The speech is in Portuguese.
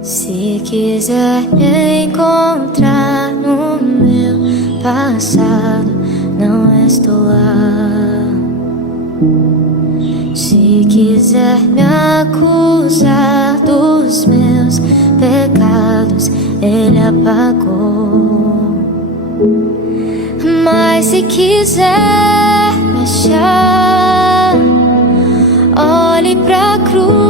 Se quiser me encontrar no meu passado, não estou lá. Se quiser me acusar dos meus pecados, Ele apagou. Mas se quiser me achar, olhe pra cruz.